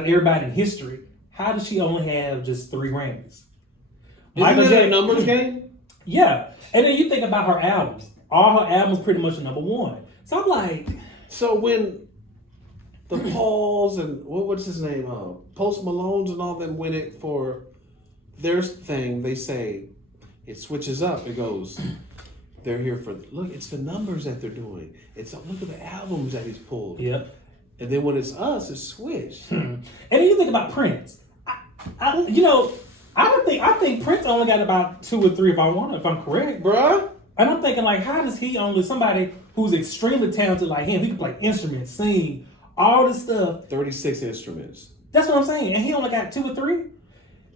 everybody in history, how does she only have just 3 Grammys? Isn't that a numbers game? Yeah. And then you think about her albums. All her albums pretty much are #1. So I'm like... So when the Pauls and, what's his name? Post Malone's and all them win it for their thing, they say, it switches up. It goes, they're here for, look, it's the numbers that they're doing. Look at the albums that he's pulled. Yep. And then when it's us, it's switched. And then you think about Prince. I think Prince only got about 2 or 3 if I'm correct. Bruh? And I'm thinking, like, how does he only, somebody who's extremely talented like him, he can play instruments, sing, all this stuff. 36 instruments. That's what I'm saying. And he only got 2 or 3?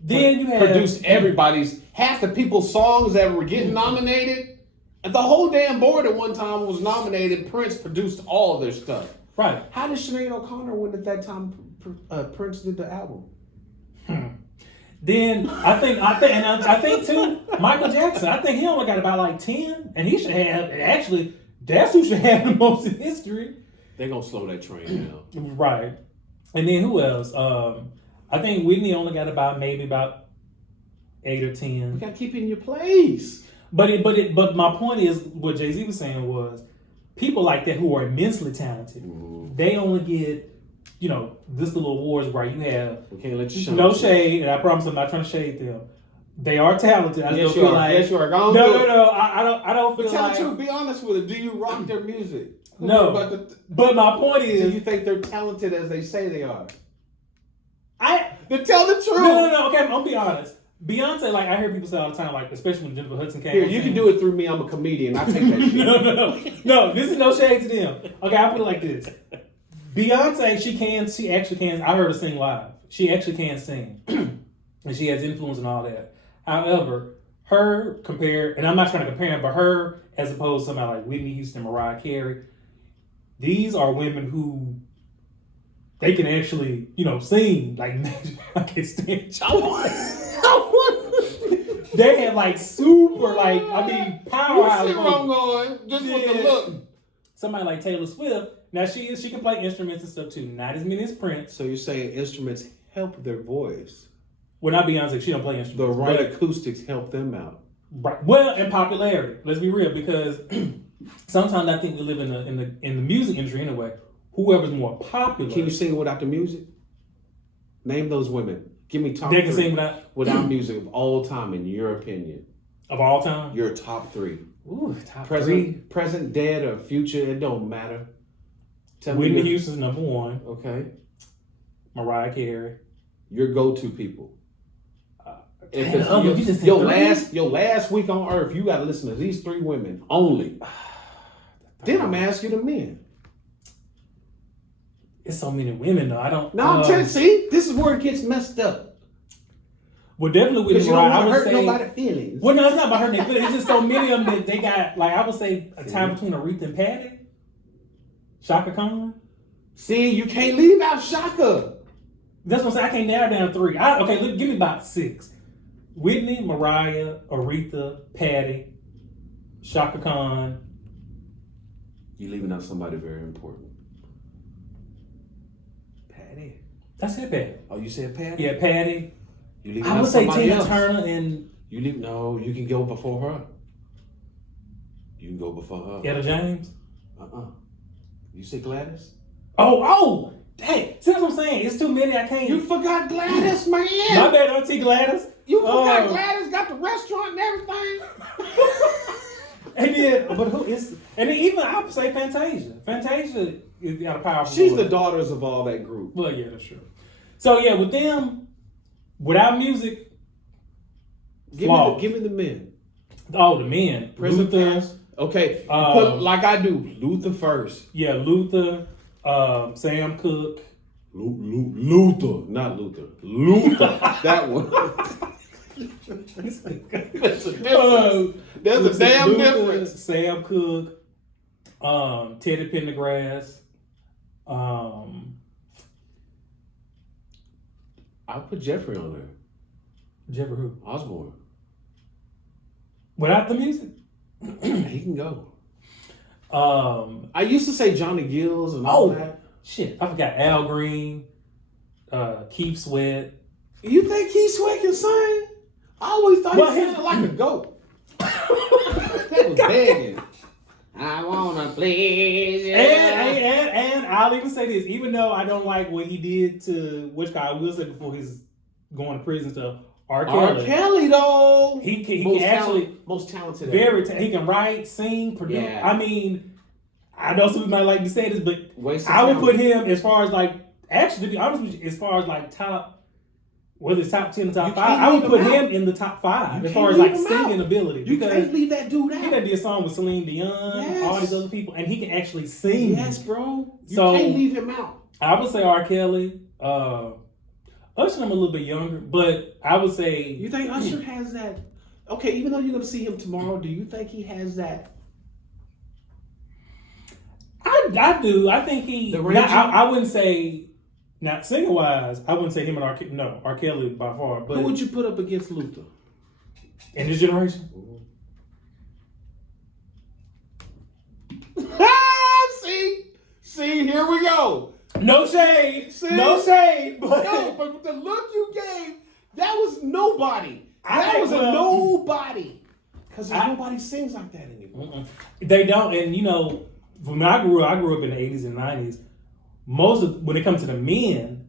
Then you have... Produced everybody's, half the people's songs that were getting nominated. And the whole damn board at one time was nominated. Prince produced all of their stuff. Right. How did Sinead O'Connor win at that time Prince did the album? Then I think too, Michael Jackson. I think he only got about like 10, and he should have. Actually, that's who should have the most in history. They're gonna slow that train down, right? And then who else? I think Whitney only got maybe about 8 or 10. You gotta keep it in your place. But my point is, what Jay-Z was saying was, people like that who are immensely talented, they only get, this little awards where you have we can't let you no shade, and I promise I'm not trying to shade them. They are talented. I yes, feel you are. like Yes, you are. No. I don't feel but tell like. the truth. Be honest with it. Do you rock their music? No. But my point do is, you think they're talented as they say they are? Then tell the truth. No. Okay, I'm gonna be honest. Beyonce, like I hear people say all the time, like especially when Jennifer Hudson came. Here, you can do it through me. I'm a comedian. I take that shit. No. This is no shade to them. Okay, I'll put it like this. Beyonce, she actually can. I heard her sing live. She actually can sing, and she has influence and all that. However, and I'm not trying to compare, but her as opposed to somebody like Whitney Houston, Mariah Carey, these are women who they can actually, sing. Like I can't stand They have like super, powerhouse. You see where I'm going? Just with the look. Somebody like Taylor Swift. Now she can play instruments and stuff too. Not as many as Prince. So you're saying instruments help their voice? Well, not Beyonce. She don't play instruments. The right acoustics help them out. Right. Well, and popularity. Let's be real, because sometimes I think we live in the music industry anyway. Whoever's more popular. Can you sing without the music? Name those women. Give me top they 3 can sing without music of all time, in your opinion. Of all time? Your top 3. Ooh, top present, 3. Present, dead, or future, it don't matter. Whitney Houston's #1. Okay. Mariah Carey. Your go-to people. If it's your last week on earth, you got to listen to these 3 women only. Then I'm asking the men. It's so many women though. I don't. No, I'm trying to see. This is where it gets messed up. Well, definitely with Mariah. You don't want to hurt nobody's feelings. Well, no, it's not about hurting their feelings. It's just so many of them that they got. Like I would say, a tie between Aretha and Patty. Chaka Khan. See, you can't leave out Chaka. That's what I'm saying. I can't narrow down 3. Give me about 6. Whitney, Mariah, Aretha, Patty, Chaka Khan. You're leaving out somebody very important. Patty. I said Patty. Oh, you said Patty? Yeah, Patty. You leaving I out would say somebody Tina else. Turner and... No, you can go before her. You can go before her. Etta James? You say Gladys? Oh! Hey, see what I'm saying? It's too many, I can't... You forgot Gladys, man! My bad, Auntie Gladys. You forgot Gladys, got the restaurant and everything. And then, but who is... And then even I would say Fantasia. Fantasia is got a powerful She's voice. the daughters of all that group. Well, yeah, that's true. So yeah, with them, without music, Give me the men. Oh, the men. Present Luther. past. Okay, put like I do. Luther first. Yeah, Luther, Sam Cooke. Luther, not Luther. Luther, that one. There's a difference. There's a damn Luther, difference. Sam Cooke, Teddy Pendergrass. I'll put Jeffrey on there. Jeffrey who? Osborne. Without the music? He can go. I used to say Johnny Gills and all that. Shit, I forgot Al Green. Keith Sweat. You think Keith Sweat can sing? I always thought Well, he sounded like a goat. That was begging. I wanna please you. And I'll even say this, even though I don't like what he did to I will say before his going to prison stuff, R. Kelly. R. Kelly though. He can actually most talented. he can write, sing, produce. Yeah. I mean, I know some people might like to say this, but Waste of I would talent. put him as far as like actually to be honest with you, as far as like top, whether it's top 10 or top You 5, can't I would leave put him him out. in the top 5 You as far can't as like leave him singing out. ability. You Because can't leave that dude he out. done did a song with Celine Dion, Yes. all these other people, and he can actually sing. Yes, bro. You So- can't leave him out. I would say R. Kelly. Usher, I'm a little bit younger, but I would say You think Usher has that? Okay, even though you're gonna see him tomorrow, do you think he has that? I do. I think he. The Now, range- I wouldn't say. Now, singer wise, I wouldn't say him and R. Kelly by far. But Who would you put up against Luther? in this generation, See, here we go. no shade, See? no shade. But No, but with the look you gave, that was nobody. That I- was a well- nobody. Because nobody sings like that anymore. they don't. And you know, when I grew up in the 80s and 90s. When it comes to the men,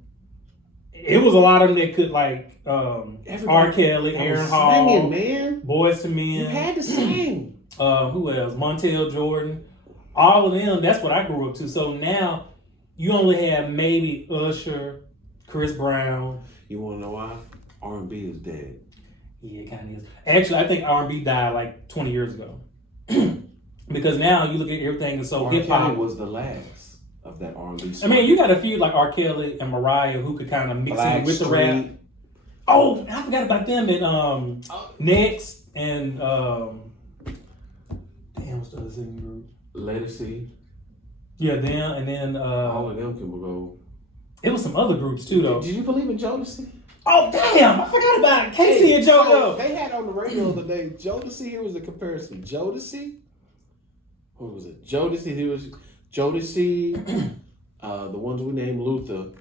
it was a lot of them that could like R. Kelly, That Aaron was Hall, singing, man. Boys to Men. You had to sing. Who else? Montel Jordan. All of them. That's what I grew up to. So now you only have maybe Usher, Chris Brown. You want to know why? R&B is dead. Yeah, it kind of is. Actually, I think R&B died like 20 years ago. Because now you look at everything is so R. hip Kelly hop. was the last of that R&B. I mean, you got a few like R. Kelly and Mariah who could kind of mix in with the rap. Street. Oh, I forgot about them and Next and damn, what's the other singing group? Legacy. Yeah, them and then All of them can go. it was some other groups too though. Did you believe in Jodeci? Oh damn, I forgot about Casey and JoJo. So they had on the radio the other day. Jodeci. Here was the comparison. Jodeci. What was it? Jodeci. He was Jodeci. The ones we named Luther,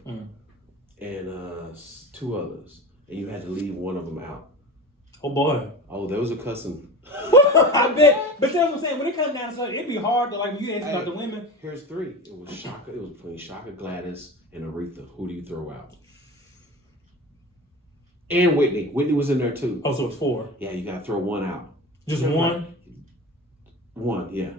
and 2 others, and you had to leave one of them out. Oh boy. Oh, there was a cussing. I bet. But that's what I'm saying. When it comes down to it, it'd be hard to like when you ask about the women. Here's 3. It was Shaka. It was between Shaka, Gladys, and Aretha. Who do you throw out? And Whitney. Whitney was in there too. Oh, so it's 4. Yeah, you gotta throw one out. Just They're one? like, one, yeah.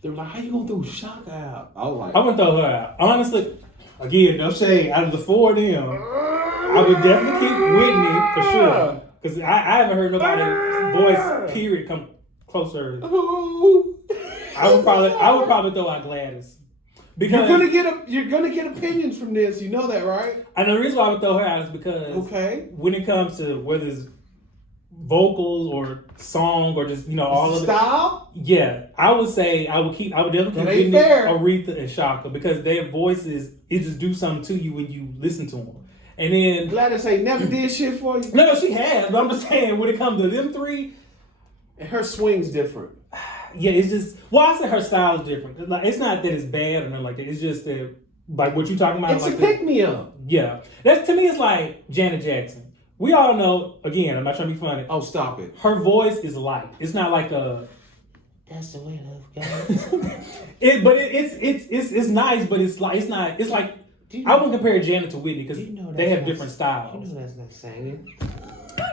They were like, "How you gonna throw Shaka out?" I was like, I wouldn't throw her out. Honestly, again, no shade. Out of the 4 of them, I would definitely keep Whitney for sure. Because I haven't heard nobody's voice, period, come closer. "Who?" I would probably throw out Gladys. Because You're gonna get opinions from this. You know that, right? and the reason why I would throw her out is because Okay. when it comes to whether it's vocals or song or just all of it, Style. yeah, I would say I would definitely That keep ain't Whitney, fair. Aretha, and Shaka because their voices it just do something to you when you listen to them. And then Gladys ain't never did shit for you. no, she has, but I'm just saying when it comes to them 3, And her swing's different. yeah, it's just I say her style is different. Like, it's not that it's bad or nothing like that. It's just that like what you talking about. It's like a pick me up. yeah, that to me it's like Janet Jackson. We all know. Again, I'm not trying to be funny. Oh, stop it. Her voice is light. It's not like a. That's the way love goes. It's nice, but it's like it's not. It's like I wouldn't compare Janet to Whitney because they have different styles. that's not singing.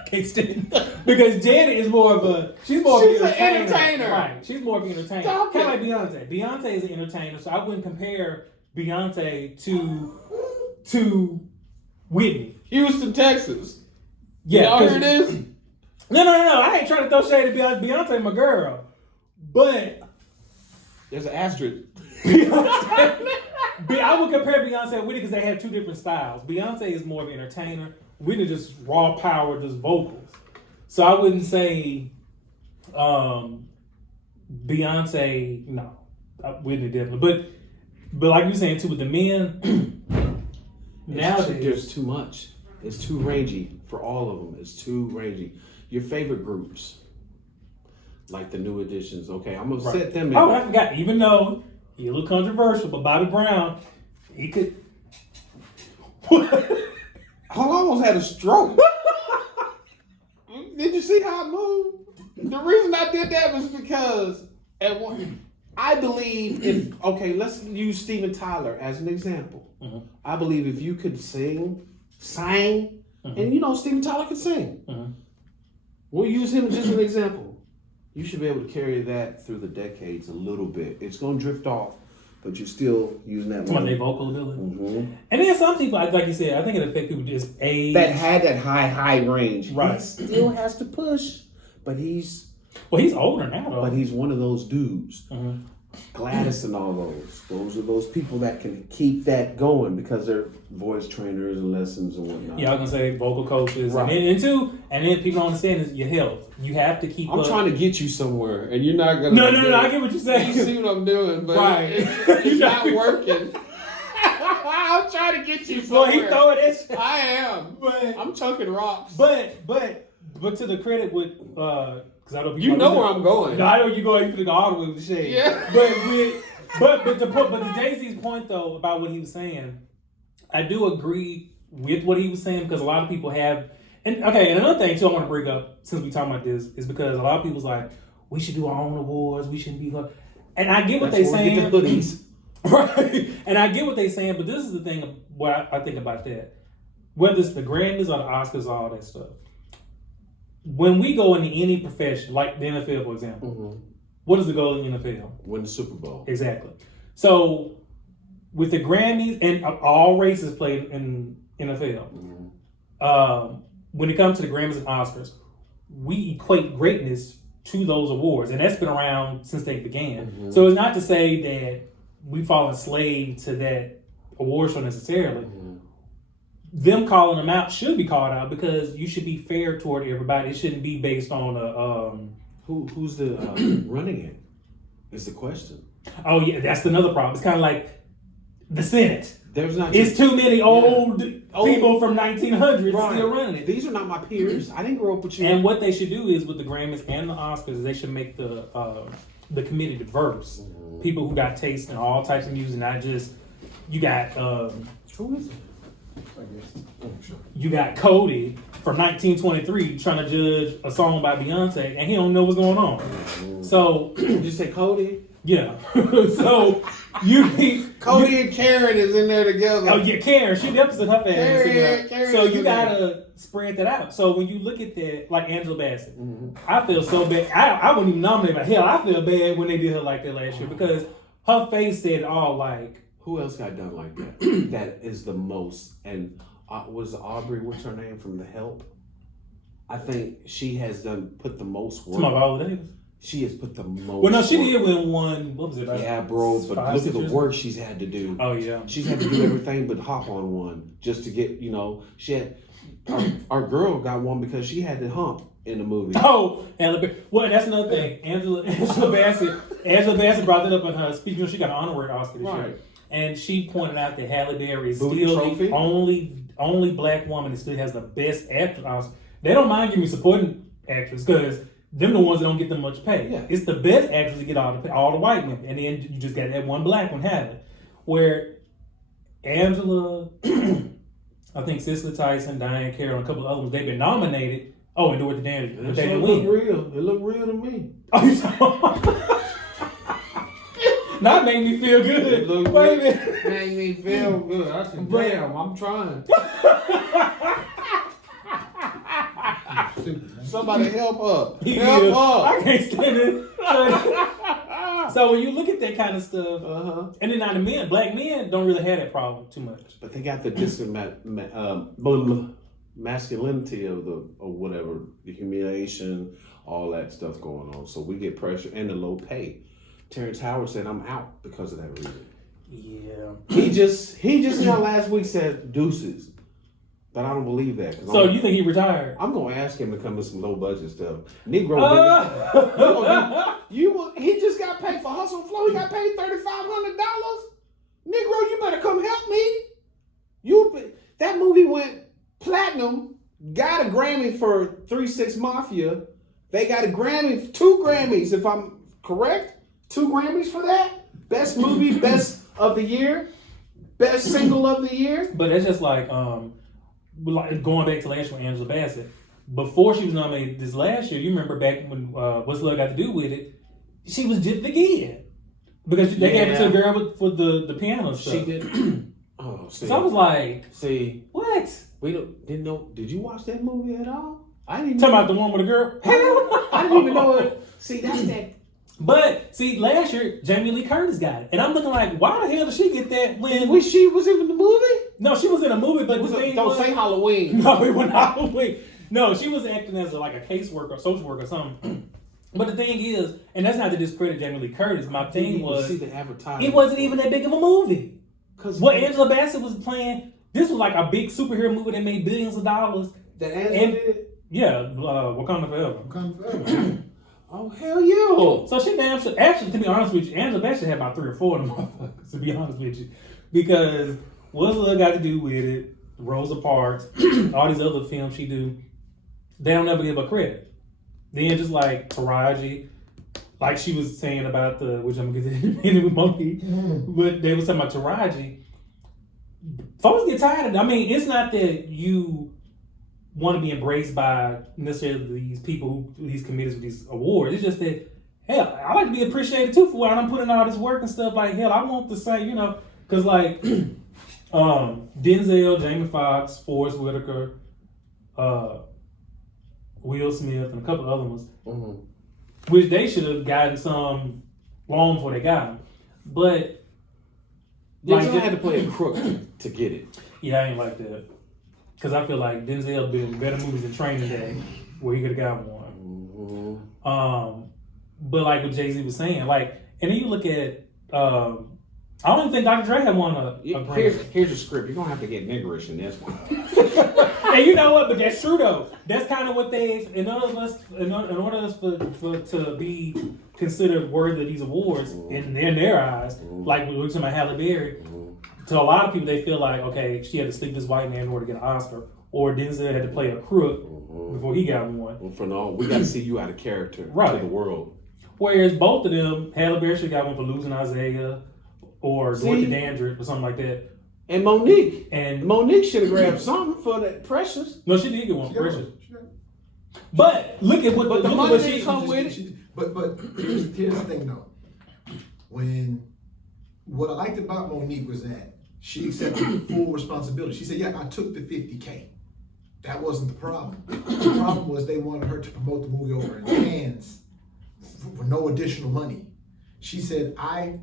Can't stand because Janet is more of a she's more She's of an an entertainer. Right. She's more of an entertainer. Stop Kind of like it. Beyonce. Beyonce is an entertainer, so I wouldn't compare Beyonce to Whitney. Houston, Texas. Yeah. Y'all 'cause- hear this? No. I ain't trying to throw shade at Beyonce. Beyonce, my girl. But There's an asterisk. I would compare Beyonce and Whitney because they have 2 different styles. Beyonce is more of an entertainer. Whitney just raw power, just vocals. So I wouldn't say Beyonce. No, Whitney definitely. But like you're saying too with the men nowadays. There's too much. It's too rangy for all of them. It's too rangy. Your favorite groups, like the new editions. Okay, I'm gonna set them in. Oh, I forgot. Even though he's a little controversial, but Bobby Brown, he could. Hulk almost had a stroke. Did you see how I moved? The reason I did that was because I believe let's use Steven Tyler as an example. Mm-hmm. I believe if you could sing, and Steven Tyler could sing. Mm-hmm. We'll use him just as an example. You should be able to carry that through the decades a little bit. It's going to drift off, but you're still using that. Some of their vocal ability. Mm-hmm. And then some people, like you said, I think it affects people just age. That had that high range. Right. He still has to push, but he's older now, though. But he's one of those dudes. Mm-hmm. Gladys and all those. Those are those people that can keep that going because they're voice trainers and lessons and whatnot. Yeah, I was gonna say vocal coaches, right. and then people don't understand is your health. You have to keep. I'm trying to get you somewhere, and you're not gonna. No. I get what you're saying. You see what I'm doing, but right. it's not working. I'm trying to get you somewhere. Well, he throwing that shit. I am, but I'm chucking rocks. But to the credit with because I don't. You know where I'm going. No, I know you're going to go all the way with the shade. Yeah. But to Jay-Z's point though about what he was saying, I do agree with what he was saying because a lot of people have. And another thing too I want to bring up since we talking about this is because a lot of people's like we should do our own awards. We shouldn't be. And I get what they're saying. Get the hoodies. Right. And I get what they're saying, but this is the thing of what I think about that. Whether it's the Grammys or the Oscars or all that stuff. When we go into any profession, like the NFL, for example, mm-hmm. What is the goal in the NFL? Win the Super Bowl. Exactly. So with the Grammys and all races played in NFL, mm-hmm. When it comes to the Grammys and Oscars, we equate greatness to those awards, and that's been around since they began. Mm-hmm. So it's not to say that we fall enslaved to that award show necessarily. Mm-hmm. Them calling them out should be called out because you should be fair toward everybody. It shouldn't be based on who's the running it is the question. Oh yeah, that's another problem. It's kind of like the Senate. There's not. It's too many old people from 1900s still running it. These are not my peers. I didn't grow up with you. And what they should do is with the Grammys and the Oscars, they should make the committee diverse. Mm-hmm. People who got taste in all types of music, not just you got who is it? You got Cody from 1923 trying to judge a song by Beyonce, and he don't know what's going on. Mm-hmm. So did you say Cody? Yeah. So Cody and Karen is in there together. Oh yeah, Karen. She definitely her family. So you gotta spread that out. So when you look at that, like Angela Bassett, mm-hmm. I feel so bad. I wouldn't even nominate her. Hell, I feel bad when they did her like that last year because her face said all like. Who else got done like that? That is the most. And was Aubrey, what's her name from The Help? I think she has put the most work. Some of Viola Davis. She has put the most. Well, no, she did win one. What was it? Yeah, bro. But look at the work she's had to do. Oh yeah. She's had to do everything but hop on one just to get. She had. Our girl got one because she had to hump in the movie. Oh, well, that's another thing. Angela Bassett brought that up in her speech. She got an honorary Oscar this year. And she pointed out that Halle Berry is still the only black woman that still has the best actress. They don't mind giving me supporting actress because them the ones that don't get them much pay. Yeah. It's the best actress to get all the white women, and then you just got that one black one, Halle. Where Angela, I think Cicely Tyson, Diane Carroll, and a couple of other ones, they've been nominated. Oh, and Dorothy Dandridge, but they didn't win. It looked real to me. Oh, you talking? That made me feel good. Wait a minute. Made me feel good. I said, damn, I'm trying. Somebody help her. Help her. I can't stand it. So when you look at that kind of stuff, and then now the men, black men don't really have that problem too much. But they got the masculinity of whatever, the humiliation, all that stuff going on. So we get pressure and the low pay. Terrence Howard said, I'm out because of that reason. Yeah. He just now last week said deuces. But I don't believe that. So you think he retired? I'm going to ask him to come with some low budget stuff. Negro, he just got paid for Hustle Flow. He got paid $3,500. Negro, you better come help me. That movie went platinum, got a Grammy for 3 6 Mafia. They got a Grammy, 2 Grammys, if I'm correct. 2 Grammys for that. Best movie, best of the year. Best single of the year. But that's just like going back to last year with Angela Bassett. Before she was nominated this last year, you remember back when What's Love Got to Do with It, she was gypped again. Because they gave it to the girl for the piano stuff. She did. So I was like, what? We didn't know. Did you watch that movie at all? I didn't. Talking about the one with the girl? I didn't even know it. See, that's that. But see, last year Jamie Lee Curtis got it, and I'm looking like, why the hell did she get that? When she was in the movie? No, she was in a movie, but Don't say Halloween. No, it wasn't Halloween. No, she was acting as like a caseworker, social worker, or something. But the thing is, and that's not to discredit Jamie Lee Curtis. My thing was, see the advertisement. it wasn't even that big of a movie. Because what Angela Bassett was playing, this was like a big superhero movie that made billions of dollars. That Angela did? Yeah, Wakanda Forever. Wakanda Forever. Oh, hell yeah. So she damn sure, actually, to be honest with you, Angela Bassett had about 3 or 4 of them motherfuckers, to be honest with you. Because What's Love Got to Do with It, Rosa Parks, all these other films she do, they don't ever give her credit. Then just like Taraji, like she was saying about which I'm going to get to in a minute with Monique, but they was talking about Taraji. Folks get tired of it. I mean, it's not that you want to be embraced by necessarily these people, these committees with these awards. It's just that, hell, I like to be appreciated too for what I'm putting all this work and stuff. Like, hell, I want to say, because like Denzel, Jamie Foxx, Forrest Whitaker, Will Smith, and a couple other ones, which they should have gotten some long before they got them. But Denzel had to play a crook to get it. Yeah, I ain't like that. Because I feel like Denzel been in better movies than Training Day, where he could have got one. But like what Jay-Z was saying, like, and then you look at, I don't even think Dr. Dre had won a Here's a script. You're going to have to get niggerish in this one. And you know what? But that's true though. That's kind of what in order for to be considered worthy of these awards in their eyes, like we were talking about Halle Berry, to a lot of people they feel like, okay, she had to sleep this white man in order to get an Oscar, or Denzel had to play a crook before he got one. For no, we got to see you out of character to the world. Whereas both of them, Halle Berry should have got one for Losing Isaiah, or Dorothy Dandridge, or something like that. And Monique should have grabbed something for that Precious. No, she did get one for Precious. But look at what the money she come with it. But here's the thing though. What I liked about Monique was that she accepted full responsibility. She said, "Yeah, I took the $50K. That wasn't the problem. The problem was they wanted her to promote the movie over in Cannes for no additional money." She said, I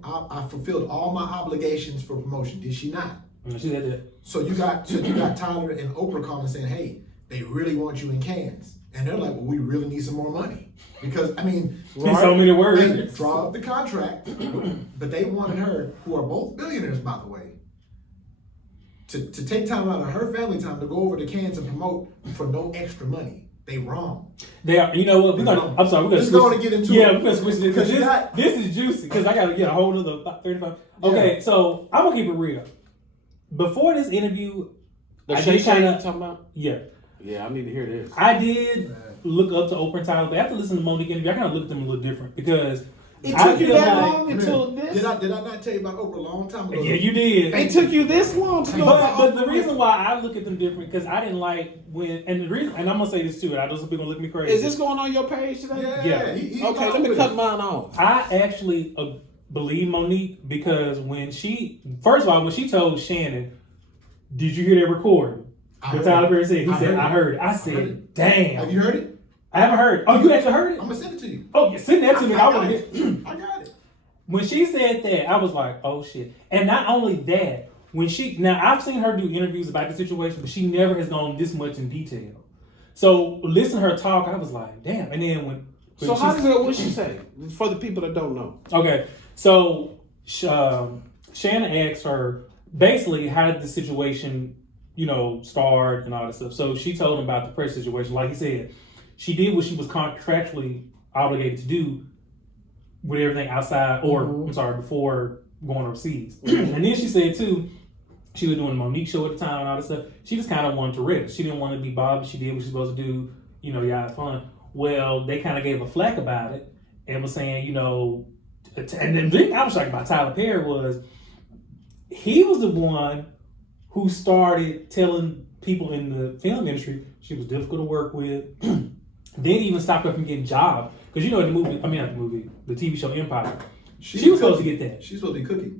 fulfilled all my obligations for promotion. Did she not? She did that. So you got Tyler and Oprah calling saying, "Hey, they really want you in Cannes." And they're like, "Well, we really need some more money." Because, I mean, in so many words. They draw up the contract, but they wanted her, who are both billionaires, by the way, to take time out of her family time to go over to Cannes and promote for no extra money. They wrong. They are. You know what? We're gonna. I'm sorry. We're gonna. Just going to get into it. Yeah, we're gonna switch this because this is juicy. Because I gotta get a hold of the 35. Okay, so I'm gonna keep it real. Before this interview, I did kind of talking about. Yeah, I need to hear this. I did look up to Oprah and Tyler, but after listening to Monique interview, I kind of looked at them a little different because it took you that long until this. Did I not tell you about Oprah a long time ago? Yeah, you did. It took you this long to know. But the reason why I look at them different because I didn't like when and the reason and I'm gonna say this too, and I know some people look at me crazy. Is this going on your page today? Yeah. Okay, let me cut mine off. I actually believe Monique because when she told Shannon, "Did you hear that recording?" What Tyler Perry said. He said, "I heard it." I said, "Damn." Have you heard it? I haven't heard it. Oh, you actually heard it? I'm gonna send it to you. Oh, send that to me. I got it. When she said that, I was like, "Oh shit!" And not only that, I've seen her do interviews about the situation, but she never has gone this much in detail. So listen to her talk, I was like, "Damn!" And then so how does it? What she say for the people that don't know? Okay, so Shannon asked her basically how did the situation, start and all that stuff. So she told him about the press situation. Like he said, she did what she was contractually obligated to do with everything outside, before going overseas. And then she said too, she was doing the Monique show at the time and all that stuff. She just kind of wanted to rest. She didn't want to be bothered. She did what she was supposed to do. You had fun. Well, they kind of gave a flack about it and was saying, and then the thing I was shocked about Tyler Perry was he was the one who started telling people in the film industry she was difficult to work with. Then even stopped her from getting jobs. Because in the TV show Empire, she was supposed to get that. She's supposed to be Cookie.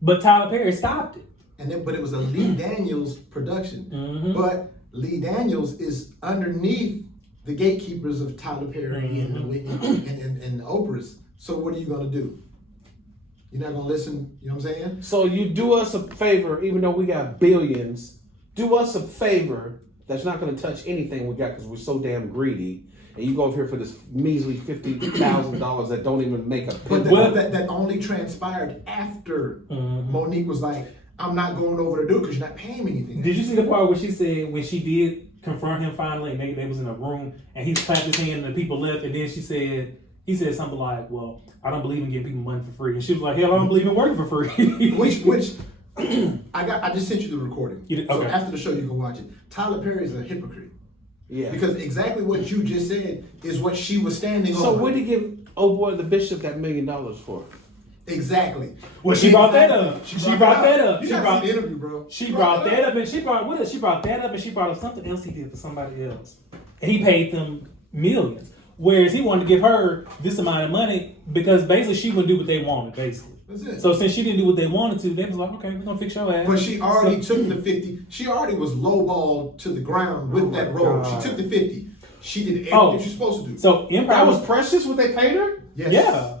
But Tyler Perry stopped it. But it was a Lee Daniels production. Mm-hmm. But Lee Daniels is underneath the gatekeepers of Tyler Perry and the Oprahs. So what are you gonna do? You're not gonna listen, you know what I'm saying? So you do us a favor, even though we got billions, do us a favor that's not going to touch anything we got because we're so damn greedy. And you go over here for this measly $50,000 that don't even make a But penny. that only transpired after Monique was like, I'm not going over to do it because you're not paying me anything. Did you see the part where she said when she did confront him finally and they was in a room and he clapped his hand and the people left and then he said something like, well, I don't believe in giving people money for free. And she was like, hell, I don't believe in working for free. Which I just sent you the recording. Okay. So after the show you can watch it. Tyler Perry is a hypocrite. Yeah. Because exactly what you just said is what she was standing on. So what did he give old boy the bishop that $1 million for? Exactly. Well, she brought that up. She brought that up. You She gotta brought see the interview, bro. She brought that up, and she brought with us. She brought that up, and she brought up something else he did for somebody else, and he paid them millions. Whereas he wanted to give her this amount of money because basically she wouldn't do what they wanted. Basically, That's it. so since she didn't do what they wanted to, they was like, okay, we're gonna fix your ass. But she already took the 50. She already was lowballed to the ground with that role. God. She took the 50. She did everything she's supposed to do. So Empire That was Precious what they paid her? Yes. yeah.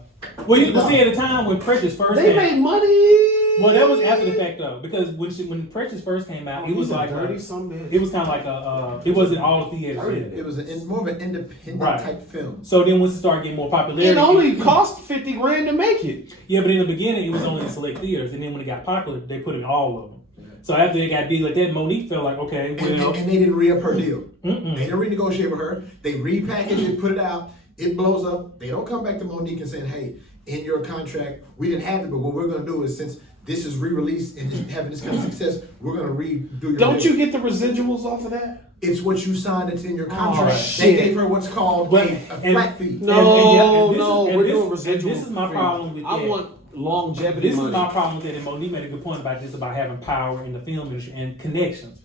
Well, you see, at the time when Precious first They came, made money. well, that was after the fact though, because when Precious first came out, it was like dirty some bitch. it was kind of like it wasn't all theaters. It was more of an independent Right. type film. So then once it started getting more popularity, It only cost $50,000 to make it. yeah, but in the beginning it was only in select theaters, and then when it got popular, they put it in all of them. So after it got big like that, Monique felt like, okay, well, And they didn't re-up her deal. Mm-mm. They didn't renegotiate with her. They repackaged it, put it out. It blows up. They don't come back to Monique and saying, hey, in your contract, we didn't have it, but what we're going to do is since this is re-released and it's having this kind of success, we're going to redo your Don't deal. you get the residuals off of that? It's what you signed. It's in your contract. They shit. gave her what's called But- a and- flat fee. No, and no, this is- we're and doing this- residuals. and this is my problem with I that. want longevity This money. is my problem with it, and Monique made a good point about this, about having power in the film industry and connections.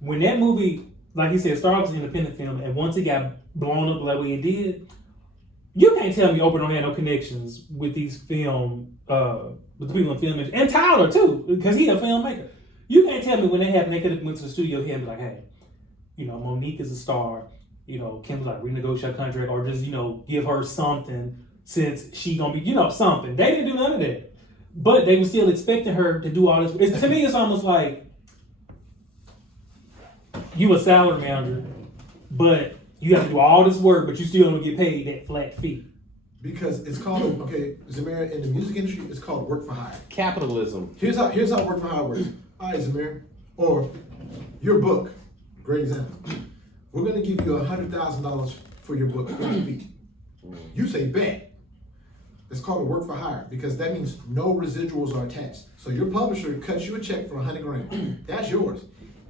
When that movie, like he said, started as an independent film, and once it got blown up the way it did, you can't tell me Oprah don't have no connections with these with the people in film industry, and Tyler too, because he a filmmaker. You can't tell me when that happened, they could have went to the studio here and be like, hey, Monique is a star, Kim's like renegotiate her contract or just, give her something since she gonna be, something. They didn't do none of that. But they were still expecting her to do all this. To me, it's almost like you a salary manager, but you have to do all this work, but you still don't get paid that flat fee. Because it's called, Zamira, in the music industry, it's called work for hire. Capitalism. Here's how work for hire works. All right, Zamir, or your book, great example. We're gonna give you $100,000 for your book, 50 feet. You say bet. It's called a work for hire because that means no residuals are attached. So your publisher cuts you a check for $100,000. That's yours.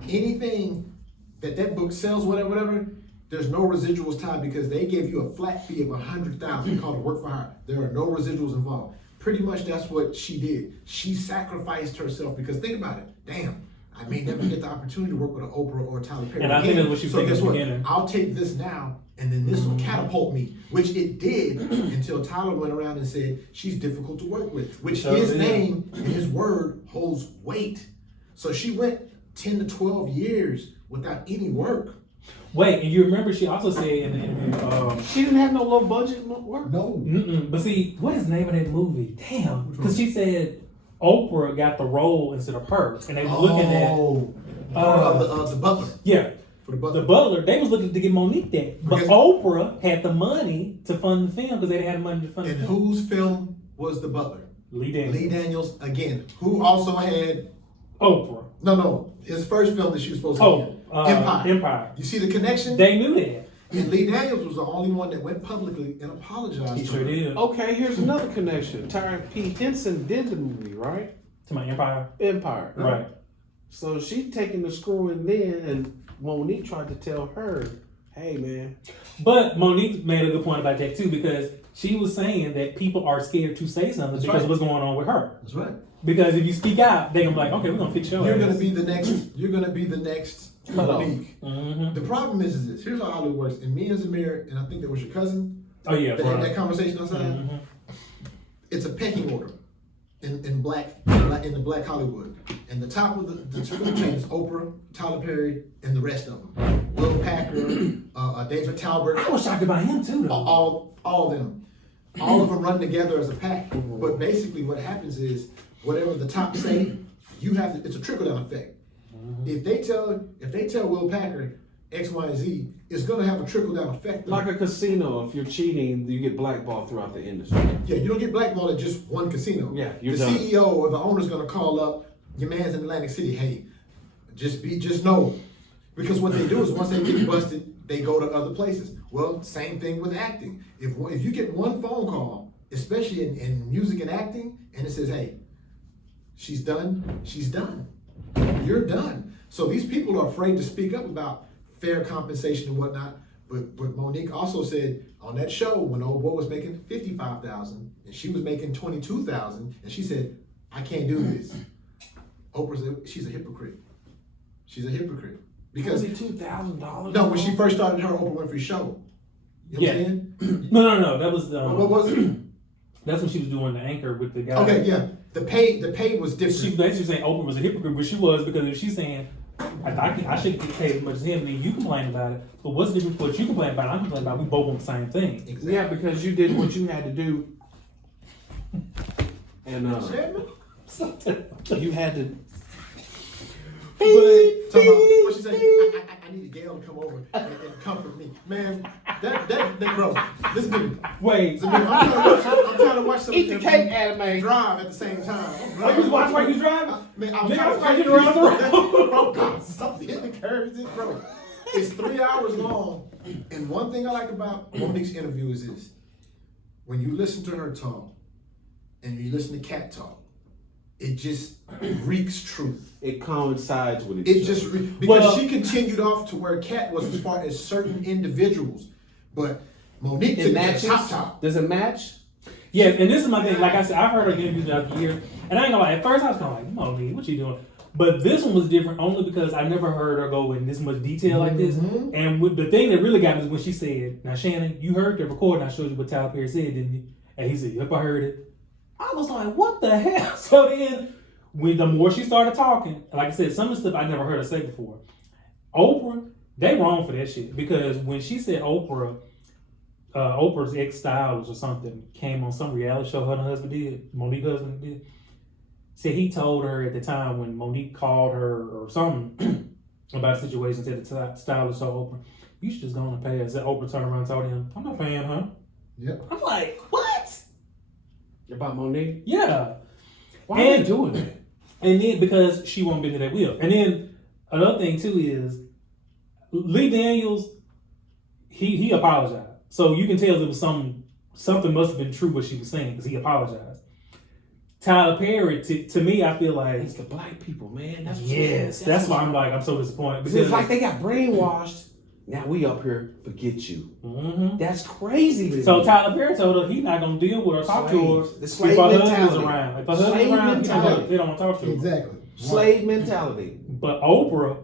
Anything that book sells, whatever, there's no residuals tied because they gave you a flat fee of $100,000 called a work for hire. There are no residuals involved. Pretty much that's what she did. She sacrificed herself because think about it. Damn, I may never get the opportunity to work with an Oprah or Tyler Perry. And I think that's what she was So thinking guess at the what? beginning. I'll take this now, and then this will catapult me, which it did until Tyler went around and said she's difficult to work with, which So his did. name and his word holds weight. So she went 10 to 12 years without any work. Wait, and you remember she also said in the interview, She didn't have no low budget work. No. but see, what is the name of that movie? Damn, because she said Oprah got the role instead of her, and they were looking at The butler. yeah. For the butler. The Butler, they was looking to get Monique that. But Because- Oprah had the money to fund the film because they didn't have the money to fund And the film. whose film was the butler? Lee Daniels. Lee Daniels, again, who also had, Oprah. no, his first film that she was supposed to be in. Empire. You see the connection? They knew that. And Lee Daniels was the only one that went publicly and apologized He to sure her. did. Okay, here's another connection. Tyra P. Henson did the movie, right? To my Empire. Empire. Right. So she taking the screw in then, and Monique tried to tell her, hey, man. But Monique made a good point about that too because she was saying that people are scared to say something That's because right. of what's going on with her. That's right. Because if you speak out, they're gonna be like, okay, we're gonna fix your You're ass. gonna be the next. You're gonna be the next Cut off. Monique. Mhm. The problem is this. Here's how Hollywood works. And me and Zamir, and I think that was your cousin, Oh yeah, that had right. that conversation outside. Mhm. It's a pecking order in the black Hollywood. And the top of the food chain is Oprah, Tyler Perry, and the rest of them. Will Packer, David Talbert, I was shocked about him too, though. all of them. All of them run together as a pack. But basically what happens is whatever the top say, you have to, it's a trickle down effect. If they tell Will Packer X, Y, and Z, it's gonna have a trickle down effect. Like a casino, if you're cheating, you get blackballed throughout the industry. Yeah, you don't get blackballed at just one casino. Yeah, you're the done. CEO or the owner's gonna call up your man's in Atlantic City. Hey, just know, because what they do is once they get busted, they go to other places. Well, same thing with acting. If you get one phone call, especially in music and acting, and it says, hey, she's done, you're done. So these people are afraid to speak up about fair compensation and whatnot. But Monique also said on that show when old boy was making $55,000 and she was making $22,000, and she said, I can't do this. She's a hypocrite. She's a hypocrite. Because $22,000. no, when she first started her Oprah Winfrey show. You know what I'm saying? No. That was What was it? that's when she was doing the anchor with the guy. Okay, yeah. The pay was She different. basically saying Oprah was a hypocrite, but she was, because if she's saying I shouldn't get paid as much as him, then you complain about it. But what's the difference? What you complain about, I'm complaining about. We both want the same thing. Exactly. Yeah, because you did what you had to do. And you had to. Talking about what she said, I need Gail to come over and comfort me. Man, that bro, listen to me. Wait, I'm trying to watch some Eat the cake, anime. drive at the same time. Oh, you was watching while you was driving? Man, I was Nigga, trying I was watching around the road. Bro, God, something hit the curves, bro. It's 3 hours long, and one thing I like about Monique's interview is this: when you listen to her talk, and you listen to Cat talk, it just reeks truth. It coincides with It each just other. because she continued off to where Cat was as far as certain individuals, but Monique took It it to matches. the top. Does it match? yeah, and this is my thing. Like I said, I've heard her interviews throughout the year, and I ain't gonna lie. At first, I was kind of like, Monique, what you doing? But this one was different only because I never heard her go in this much detail like this. Mhm. And with, the thing that really got me is when she said, "Now, Shannon, you heard the recording. I showed you what Tyler Perry said, didn't you?" And he said, "Yep, I heard it." I was like, "What the hell?" So then, when the more she started talking, like I said, some of the stuff I never heard her say before. Oprah, they wrong for that shit, because when she said Oprah's ex-stylist or something came on some reality show her and her husband did, Monique's husband did, said he told her at the time when Monique called her or something about a situation, said the stylist told Oprah, "You should just go on and pay her." Said Oprah turned around and told him, "I'm not paying her." Yep. I'm like, what? About Monique? Yeah. Why are they doing that? And then because she won't bend to that wheel. And then another thing too is Lee Daniels, he apologized. So you can tell it was something must have been true what she was saying, because he apologized. Tyler Perry, to me, I feel like, It's the black people, man. That's what yes, that's why I'm so disappointed. Because Because it's like they got brainwashed. Now we up here, forget you. Mhm. That's crazy. to So me. Tyler Perry told her he's not gonna deal with her, talk to her. Slaves. The If slave her husband's mentality. around. If her husband's Slave around, mentality. they don't want to talk to her. Exactly. Slave mentality. But Oprah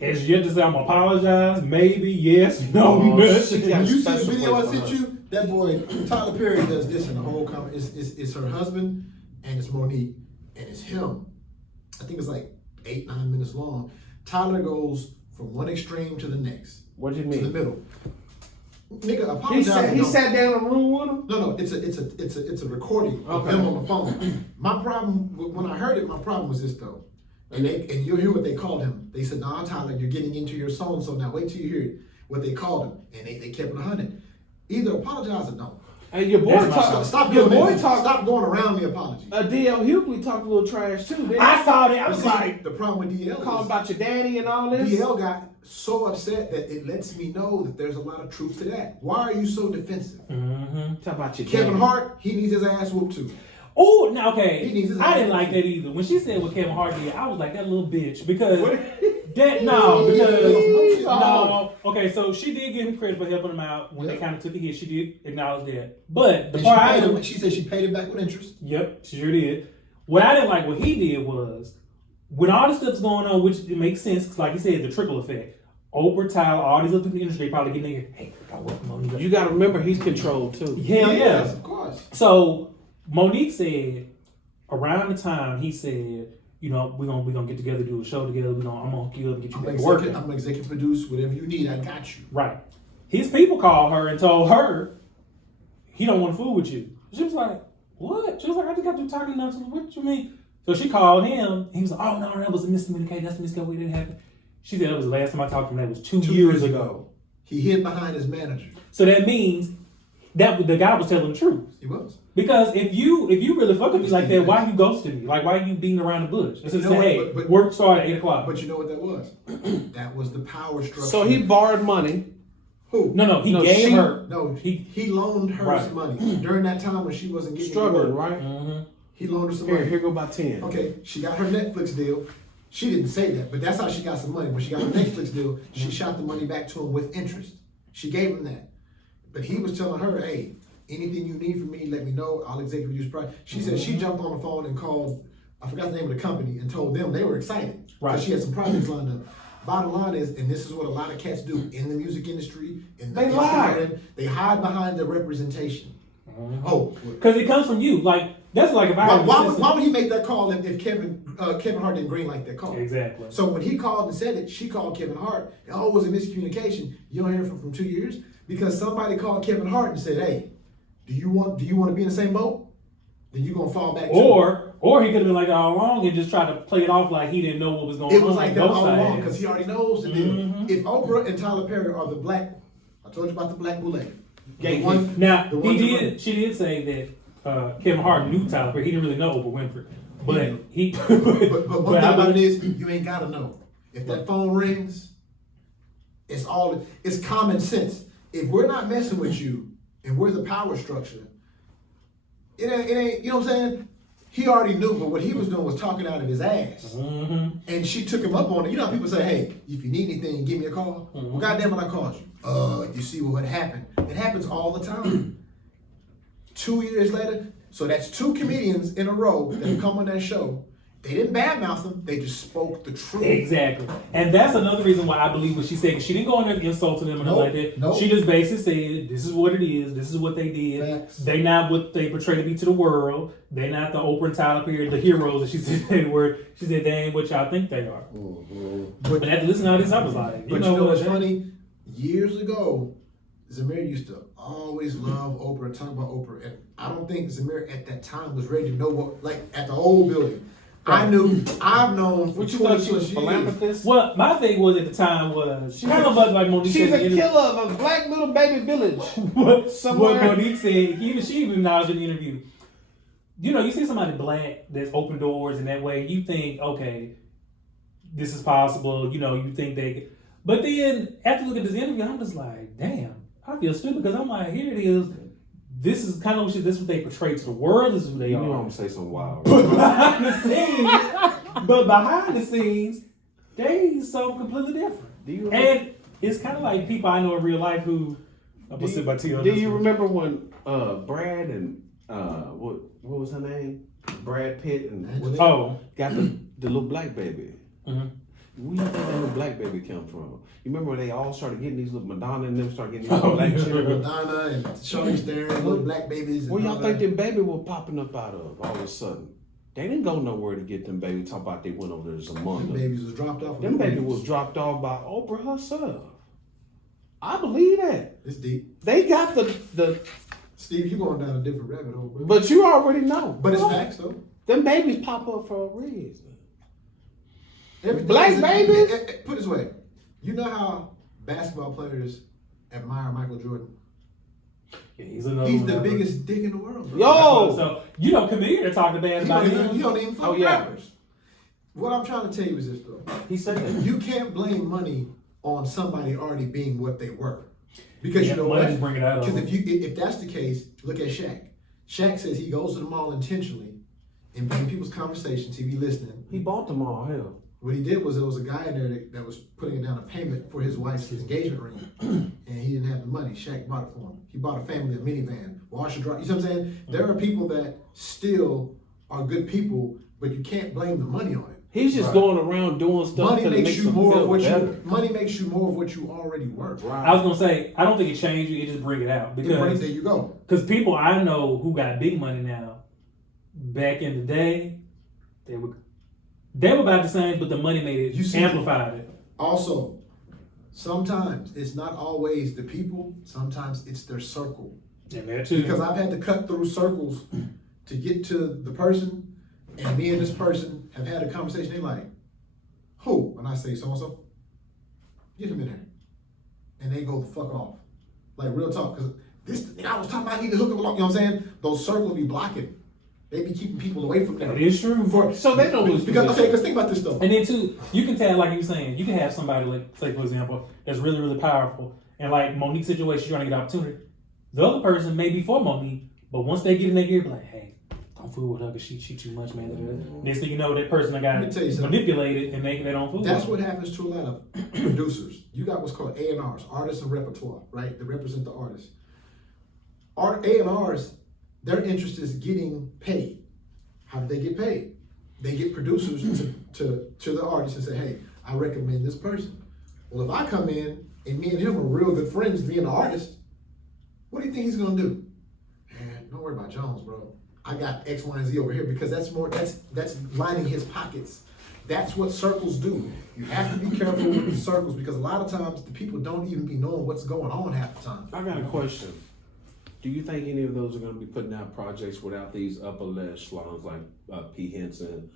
has yet to say, "I'm apologize." Maybe yes, no, Oh, nothing. shit. Yeah. When you see the Special video I place for sent her. you, that boy Tyler Perry does this in the whole comment. It's her husband and it's Monique and it's him. I think it's like 8-9 minutes long. Tyler goes from one extreme to the next, What do you to the mean? middle. Nigga, He apologize. sat down in a room with him? No, it's a recording of Okay. them on the phone. My problem when I heard it, my problem was this though. And you'll hear what they called him. They said, "Nah, Tyler, you're getting into your song, so now wait till you hear what they called him." And they kept it 100. Either apologize or don't. And your boy That's my talked. Stop Your doing boy this. talked. Stop going around the apology. D.L. Hughley talked a little trash too. Didn't I he? saw that. I was See, like, the problem with DL Called is about your daddy and all this. DL got so upset that it lets me know that there's a lot of truth to that. Why are you so defensive? Talk about your Kevin daddy. Hart, he needs his ass whooped too. "Oh, now okay." He needs his I didn't ass. like that either. When she said what Kevin Hart did, I was like, "That little bitch," because no. Okay, so she did give him credit for helping him out when they kind of took a hit. She did acknowledge that. But the And part she said she paid it back with interest. yep, she sure did. What I didn't like what he did was, when all this stuff's going on, which it makes sense, because like you said, the trickle effect. Oprah, Tyler, all these other people in the industry probably getting there. Hey, don't work with Monique. You got to remember, he's controlled too. Hell yeah. Yes, of course. So Monique said around the time he said, you know, we're gonna get together, do a show together. I'm gonna hook you up and get you back to work. I'm gonna executive produce whatever you need. I got you. Right. His people called her and told her he don't want to fool with you. She was like, what? She was like, I just got through talking nonsense. What you mean? So she called him. He was like, oh no, that was a miscommunication. That's a miscommunication. Didn't happen. She said that was the last time I talked to him. That was two years ago. He hid behind his manager. So that means that the guy was telling the truth. He was. Because if you really fuck with me like that, why you ghosted me? Like, why you beating around the bush? It's just say, hey, work started at 8 o'clock. But you know what that was? That was the power structure. So he borrowed money. Who? No, he gave her. No, he loaned her some money during that time when she wasn't getting Struggling, work. right? Mm-hmm. He loaned her some money. Here go about 10. Okay, she got her Netflix deal. She didn't say that, but that's how she got some money. When she got her Netflix deal, she shot the money back to him with interest. She gave him that. But he was telling her, hey, anything you need from me, let me know. I'll executive produce price. She said she jumped on the phone and called, I forgot the name of the company, and told them they were excited. Right. Because she had some projects lined up. Bottom line is, and this is what a lot of cats do in the music industry, in the They lie. they hide behind their representation. Oh, Because it comes from you. Like, that's like if I had why would he make that call if Kevin Hart didn't greenlight that call? Exactly. So when he called and said it, she called Kevin Hart. Oh, it was a miscommunication. You don't hear from 2 years because somebody called Kevin Hart and said, "Hey, do you want to be in the same boat? Then you're gonna fall back." Or he could have been like that all along and just tried to play it off like he didn't know what was going on. It was like that all along sides. because he already knows the deal. If Oprah and Tyler Perry are the black, I told you about the black boule. Now she did say that Kevin Hart knew Tyler Perry. He didn't really know Oprah Winfrey, but he. But one thing about it is, you ain't gotta know. If that phone rings, it's common sense. If we're not messing with you and we're the power structure, it ain't. You know what I'm saying? He already knew, but what he was doing was talking out of his ass. Mm-hmm. And she took him up on it. You know how people say, hey, if you need anything, give me a call. Mm-hmm. Well, goddamn it, I called you. You see what happened? It happens all the time. 2 years later, so that's 2 comedians in a row that have come on that show. They didn't badmouth them. They just spoke the truth. Exactly. And that's another reason why I believe what she said. She didn't go in there insulting them or nothing like that. Nope. She just basically said, this is what it is. This is what they did. Facts. They not what they portray to be to the world. They not the Oprah and Tyler Perry, the heroes that she said they were. She said they ain't what y'all think they are. But after listening to all this, I was like, But you know what's funny? Years ago, Zamir used to always love Oprah and talk about Oprah. And I don't think Zamir at that time was ready to know what, like at the old building. I've known for What you 20 thought she was years. philanthropist? Well, my thing was at the time was she kind of like Monique She's said a in the killer of a black little baby village. what Somewhere. Monique said, she even acknowledged in the interview. You know, you see somebody black that's open doors in that way, you think, okay, this is possible. You know, you think they. But then after looking at this interview, I'm just like, damn, I feel stupid because I'm like, here it is. This is kind of this is what they portray to the world. This is who they You are. knew I'm gonna say something wild. But behind the scenes, they something completely different. And it's kind of like people I know in real life who. I'm gonna sit by T on Do this you one. remember when Brad and what was her name? Brad Pitt and got the little black baby. Mm-hmm. Where do you think that little black baby come from? You remember when they all started getting these little Madonna and them started getting these little black children? Madonna and Charlize Theron, little black babies. And Where y'all all think that. them baby were popping up out of all of a sudden? They didn't go nowhere to get them babies. Talk about they went over to Them Zamunda. babies was dropped off. Them baby was dropped off by Oprah herself. I believe that. It's deep. They got the Steve, you going down a different rabbit hole, bro. but you already know. But it's facts though. Them babies pop up for a reason. Everything Black is- babies? Put it this way. You know how basketball players admire Michael Jordan? Yeah, he's another He's one the ever. biggest dick in the world, bro. Yo! So you know, Camille talked bad He about don't even, him. he don't even fuck Oh, with yeah. rappers. What I'm trying to tell you is this though. He said that. You can't blame money on somebody already being what they were. Because Yeah, you know money what? just bring it out of Because them. if that's the case, look at Shaq. Shaq says he goes to the mall intentionally and in people's conversations, he be listening. He bought them all, hell. What he did was there was a guy in there that was putting down a payment for his wife's engagement ring, and he didn't have the money. Shaq bought it for him. He bought a family a minivan, washer, dry. You see what I'm saying? There are people that still are good people but you can't blame the money on it. He's just going around doing stuff Money that makes makes you him more feel of what better. you. Money makes you more of what you already worth. Right. I was gonna say, I don't think it changed you. It just bring it out There because you go. people I know who got big money now, back in the day, they were about the same, but the money made it You see- amplified it. Also, sometimes it's not always the people. Sometimes it's their circle. And that too. Because I've had to cut through circles to get to the person, and me and this person have had a conversation. They like, who? And I say so and so. Get him in there, and they go the fuck off. Like real talk, because this I was talking about. I need to hook him along. You know what I'm saying? Those circles be blocking. They be keeping people away from there. That is true. So they don't lose because position. because think about this though. And then too, you can tell, like you were saying, you can have somebody like, say for example, that's really, really powerful, and like Monique's situation, she's trying to get opportunity. The other person may be for Monique, but once they get in their ear, be like, hey, don't fool with her because she too much, man. Next thing you know, that person Let me got tell you something. manipulated and they don't fool. That's with what happens to a lot of producers. You got what's called A&Rs, artists and repertoire, right? They represent the artist. A&Rs, their interest is getting paid. How do they get paid? They get producers to the artist and say, hey, I recommend this person. Well, if I come in and me and him are real good friends, me and the artist, what do you think he's gonna do? Man, don't worry about Jones, bro. I got X, Y, and Z over here because that's lining his pockets. That's what circles do. You have to be careful with the circles because a lot of times the people don't even be knowing what's going on half the time. I got a question. Do you think any of those are going to be putting out projects without these upper echelons like P. Henson,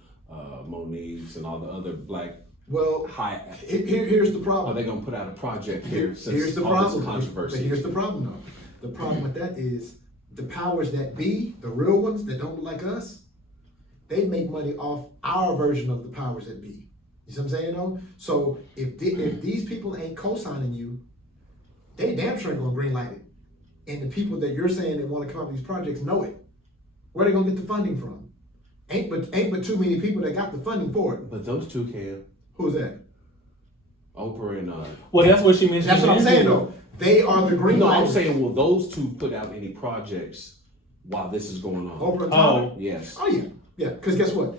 Monique's, and all the other black Well, high? here's the Are problem. they going to put out a project here since Here's the all problem. this controversy? But here's the problem though. The problem with that is the powers that be, the real ones that don't look like us, they make money off our version of the powers that be. You see what I'm saying though? So if these people ain't co-signing you, they damn sure ain't gonna greenlight it. And the people that you're saying that want to come up with these projects know it. Where they gonna get the funding from? Ain't but too many people that got the funding for it. But those two can. Who's that? Oprah and Well, that's what she mentioned. That's what I'm in the saying interview. though. They are the green No, I'm lighters. saying, will those two put out any projects while this is going on? Oprah and Tyler. Oh. Yes. Oh yeah, yeah. Because guess what?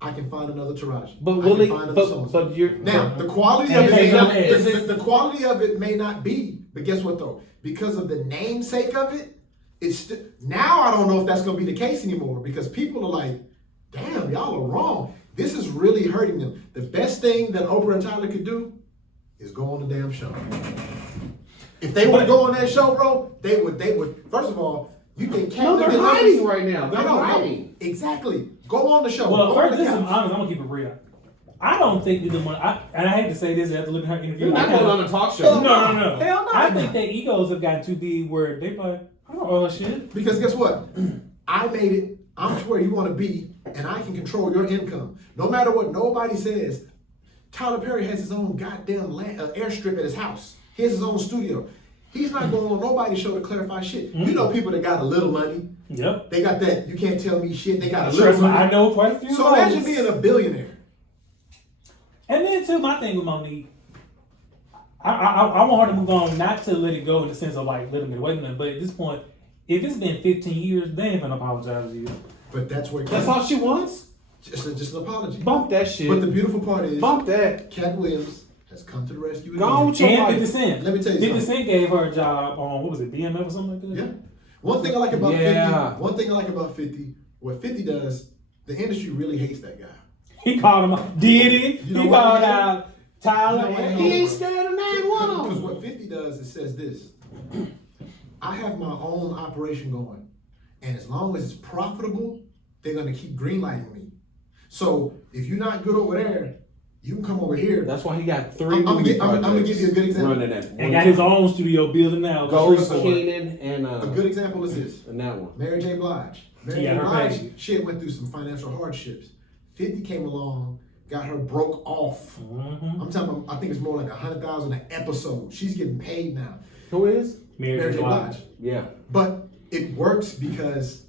I can find another Taraji. But I will can it? find another so-and-so. But you're Now the quality And of it, they may not, don't- is the quality of it may not be. But guess what though? Because of the namesake of it, it's now I don't know if that's gonna be the case anymore because people are like, damn, y'all are wrong. This is really hurting them. The best thing that Oprah and Tyler could do is go on the damn show. If they would go on that show, bro, they would. First of all, you think no, they're hiding right now. They're hiding. Exactly. Go on the show. Well, Go on first, the this is couch. honest. I'm gonna keep it real. I don't think that the money. And I hate to say this after looking at her interview. You're not I going kinda- on a talk show. No. Hell no. I think their egos have gotten too big where they like, I don't owe a shit. Because guess what? I made it. I'm to where you want to be, and I can control your income. No matter what nobody says, Tyler Perry has his own goddamn airstrip at his house. He has his own studio. He's not going on nobody's show to clarify shit. You know people that got a little money. Yep. They got that. You can't tell me shit. They got a little Trust me, money. I know quite a few. So of imagine those. being a billionaire. And then too, my thing with Monique, I want her to move on, not to let it go in the sense of like let him get away with it. But at this point, if it's been 15 years, they ain't gonna apologize to you. But that's where That's all she wants. just an apology. Bump that shit. But the beautiful part is Bump that. Cat Williams has come to the rescue. Go on with your And life. 50 Cent. Let me tell you 50 something. Cent gave her a job on, what was it, BMF or something like that? Yeah. One thing I like about Yeah. 50, one thing I like about 50, what 50 does, the industry really hates that guy. He called him out. Did he? You know He what? called out Tyler. You know what? and He ain't scared of name one of Because them. what 50 does, it says this. I have my own operation going. And as long as it's profitable, they're going to keep greenlighting me. So if you're not good over there, you can come over here. That's why he got 3 I'm gonna movie give- I'm gonna projects give you a good example. running at And got his own studio building now. Ghost, Shreveport. Keenan, and A good example is this. and that one. Mary J. Blige. Mary Yeah, J. her Blige, baby. she had went through some financial hardships. 50 came along, got her broke off. Mhm. I'm talking about, I think it's more like 100,000 an episode. She's getting paid now. Who is? Mary J. Blige. Yeah. But it works because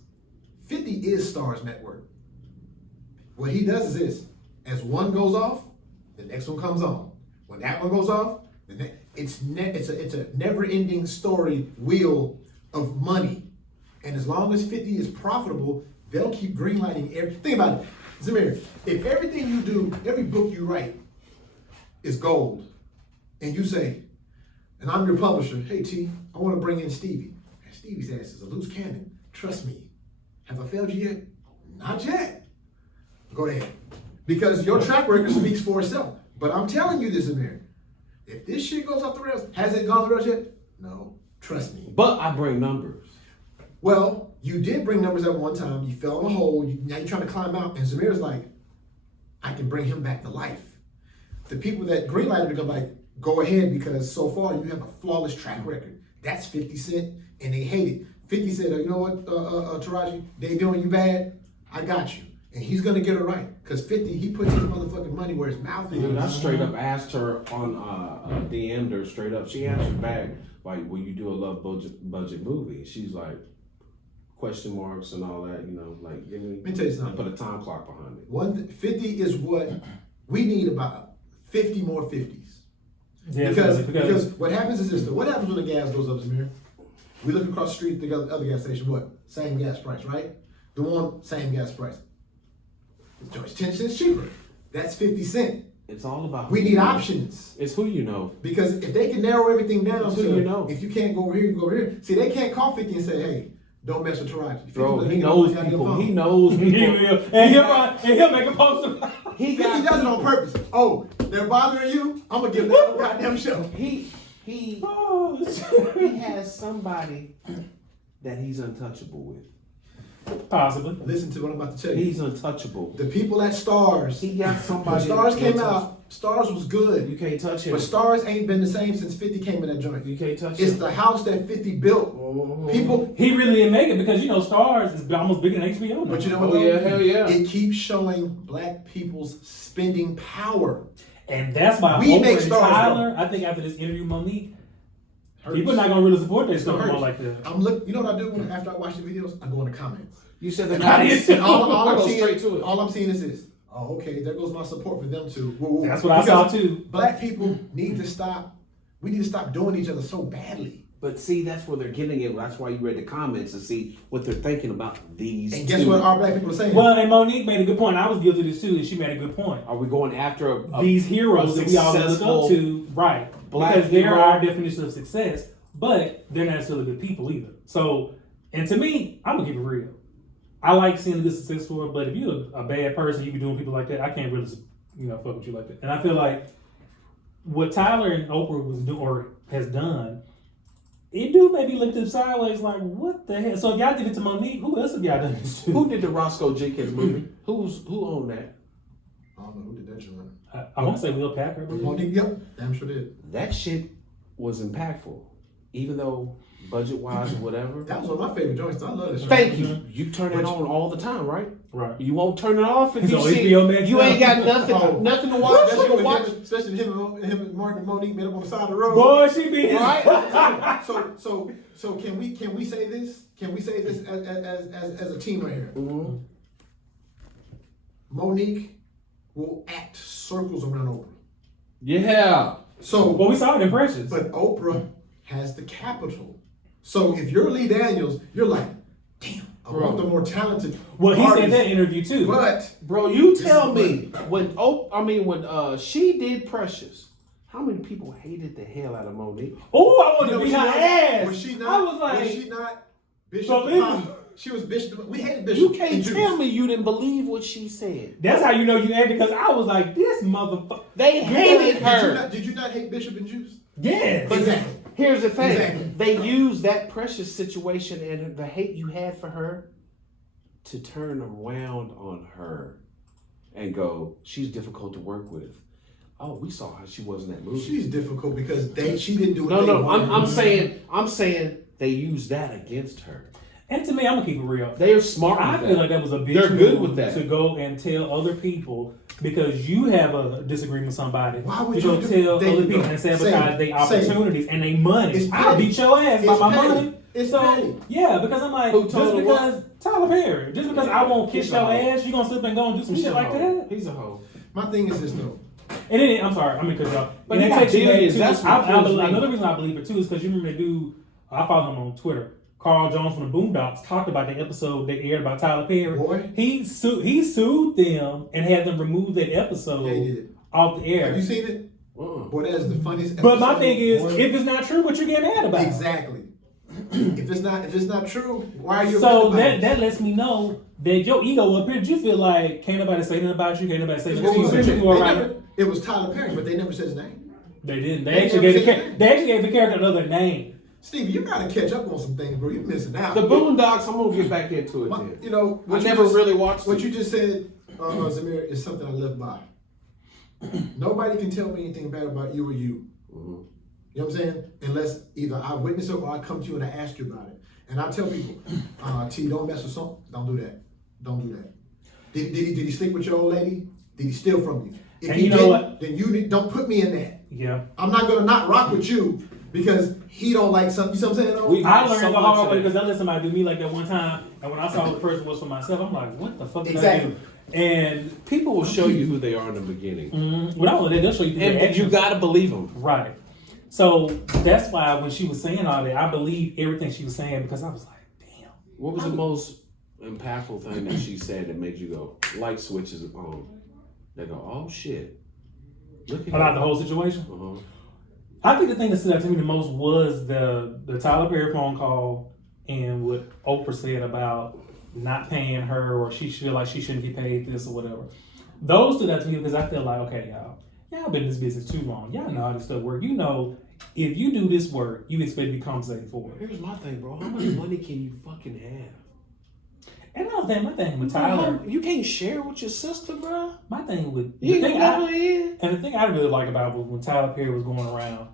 50 is Stars Network. What he does is this. As one goes off, the next one comes on. When that one goes off, it's a never-ending story wheel of money. And as long as 50 is profitable, they'll keep greenlighting everything. Think about it. Zamir, if everything you do, every book you write is gold, and you say, and I'm your publisher, hey T, I want to bring in Stevie. And Stevie's ass is a loose cannon. Trust me. Have I failed you yet? Not yet. Go ahead. Because your track record speaks for itself. But I'm telling you this, Zamir. If this shit goes off the rails, has it gone off the rails yet? No. Trust me. But I bring numbers. Well, you did bring numbers at one time. You fell in a hole. Now you're trying to climb out. And Zamir's like, I can bring him back to life. The people that greenlighted are gonna like, go ahead because so far you have a flawless track record. That's 50 Cent, and they hate it. 50 said, you know what, Taraji, they doing you bad. I got you, and he's gonna get it right. Cause 50, he puts his motherfucking money where his mouth is. Dude, I straight up asked her on DM'd her straight up. She answered back like, "Will you do a love budget movie?" She's like, question marks and all that. You know, like give me. Let me tell you something. Put a time clock behind it. 50 is what we need, about 50 more 50s. Yeah, Because what happens is this, though. What happens when the gas goes up, Zamir? We look across the street at the other gas station, what? Same gas price, right? The one, same gas price. The joint's 10 cents cheaper. That's 50 cents. It's all about. We who need you know. options. It's who you know. Because if they can narrow everything down It's to, who you know. if you can't go over here, you can go over here. See, they can't call 50 and say, hey, don't mess with Taraji. Bro, 50 he doesn't knows get on his people. goddamn He phone. knows He people. will. And he'll make a post about it. He 50 got does it on purpose. Oh, they're bothering you? I'm going to give them a goddamn show. he Oh, he has somebody that he's untouchable with. possibly. Listen to what I'm about to tell you. He's untouchable. The people at Stars, He got when somebody. Stars that came touch- out, Stars was good. You can't touch him. But Stars ain't been the same since 50 came in that joint. You can't touch It's him. the house that 50 built. Mhm. People, He really didn't make it because Stars is almost bigger than HBO now. but you know what Oh, though? yeah, hell yeah. It keeps showing black people's spending power. And that's why We Oprah make and stars, Tyler, I think after this interview, Monique, Hurts. people are not gonna really support their It stuff hurts. more like that. I'm look. You know what I do after I watch the videos? I go in the comments. You said they're And not. I did too. All I I'm go seeing, straight to it. all I'm seeing is this. Oh, okay. There goes my support for them too. Woo, woo. That's what I saw Because too. Black people need to stop. We need to stop doing each other so badly. But see, that's where they're getting it. That's why you read the comments to see what they're thinking about these. And guess two. what our black people are saying? Well, and Monique made a good point. I was guilty of this too, and she made a good point. Are we going after a These heroes that we all look successful up to, right? black Because they're hero? our definition of success, but they're not necessarily good people either. So, and to me, I'm gonna keep it real. I like seeing the success story, but if you're a bad person, you be doing people like that, I can't really, fuck with you like that. And I feel like what Tyler and Oprah was doing or has done, it do maybe look to the sideways like, what the hell? So if y'all did it to Monique, who else have y'all done this to? Who did the Roscoe Jenkins movie? Who owned that? I don't know who did that joint. I want to say Will Packer. But Monique, yep, damn sure did. That shit was impactful, even though budget wise or whatever. That was one of my favorite joints. I love that joint. Thank you. You turn it on all the time, right? Right. You won't turn it off if It's you on see HBO Max you now. ain't got nothing, Oh. nothing to watch. Especially You when watch. especially him and Mark and Monique met up on the side of the road. Boy, she be his. Right? So can we say this? Can we say this as a team right here? Mhm. Monique will act circles around Oprah. Yeah. So, Well, we saw it in Precious. but Oprah has the capital. So if you're Lee Daniels, you're like, damn, I want the more talented. Well, he said artist. that in interview too. But Bro, you This tell is me when she did Precious, how many people hated the hell out of Monique? Oh, I want you to know, be she her not- ass. Was she not? I was like, she not Bishop? So the it Pop? was- She was Bishop. We hated Bishop. You can't and Juice. tell me you didn't believe what she said. that's how you know you acted because I was like, this motherfucker. They hated her. Did you not hate Bishop and Juice? Yes. Exactly. Here's the thing. Exactly. They used that Precious situation and the hate you had for her to turn around on her and go, she's difficult to work with. Oh, we saw how she was in that movie. She's difficult because she didn't do it. No, I'm saying they used that against her. And to me, I'm gonna keep it real. They're smart. I with feel that. like that was a bitch They're good move with that. to go and tell other people because you have a disagreement with somebody. Why would you go you do- tell there other you go. people and sabotage Say their it. opportunities and their money? It's I'll petty. beat your ass by It's my petty. money. It's so petty. yeah, because I'm like, Who just told her because Tyler Perry, just because I won't kiss He's a your hoe. ass, you gonna slip and go and do some He's shit a like hoe. that? He's a hoe. My thing is this though. And then I'm sorry, I'm gonna cut you off. But And he that got takes you back billions, to that's what kills me. another reason I believe it too is because you remember that dude. I follow him on Twitter. Carl Jones from the Boondocks talked about the episode they aired about Tyler Perry. Boy. He sued them and had them remove that episode Yeah, he did. off the air. Have you seen it? Boy, that is the funniest But my episode, thing is, boy. if it's not true, what you get mad about? Exactly. if it's not true, why are you So upset about that lets me know that your ego up here, you feel like can't nobody say nothing about you, can't nobody say it? nothing What was about it? you. You all They right. never- It was Tyler Perry, but they never said his name. They didn't. They They actually never gave said that. they actually gave the character another name. Steve, you gotta catch up on some things, bro. You're missing out. The Boondocks, I'm gonna get back into it then. You know, I what you never just- really watched What it. you just said, Zamir, is something I live by. Nobody can tell me anything bad about you or you. Mhm. You know what I'm saying? Unless either I witness it or I come to you and I ask you about it. And I tell people, T, don't mess with something. Don't do that. Don't do that. Did he sleep with your old lady? Did he steal from you? If And he you know didn't, what? then don't put me in that. Yeah. I'm not gonna not rock with you because he don't like something. You see what I'm saying? though? We- I learned So the much hard of way it. because I let somebody do me like that one time, and when I saw the person was for myself, I'm like, what the fuck did Exactly. I do? And People will show you who they are in the beginning, well, not only that, they'll show you their and you actions. gotta believe them. Right. So that's why when she was saying all that, I believed everything she was saying because I was like, damn. What was the most impactful thing that she said that made you go, light switches on? They go, oh shit. Look at About the whole situation. Uh-huh. I think the thing that stood out to me the most was the Tyler Perry phone call and what Oprah said about not paying her or she feel like she shouldn't get paid this or whatever. Those stood out to me because I feel like, okay, y'all been in this business too long. Y'all know how this stuff works. You know, if you do this work, you expect to be compensated for it. Here's my thing, bro. How much money can you fucking have? And I don't think my thing with Bro, Tyler, you can't share with your sister, bro. my thing with You the ain't thing never I, in. and the thing I really like about was when Tyler Perry was going around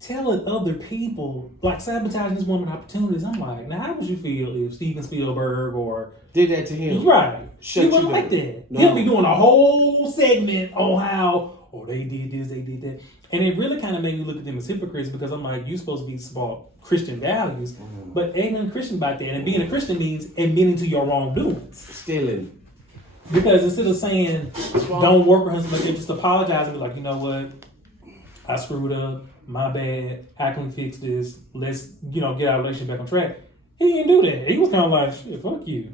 telling other people, like sabotaging this woman opportunities. I'm like, now how would you feel if Steven Spielberg or Did that to him. right? Shut He you wasn't down. like that. No. He'll be doing a whole segment on how, they did this, they did that. And it really kind of made me look at them as hypocrites because I'm like, you're supposed to be about Christian values, but ain't nothing Christian about that. And being a Christian means admitting to your wrongdoings. Stealing. Because instead of saying, don't work with him, something like that, just apologize and be like, you know what? I screwed up. My bad. How can we fix this? Let's, get our relationship back on track. He didn't do that. He was kind of like, shit, fuck you.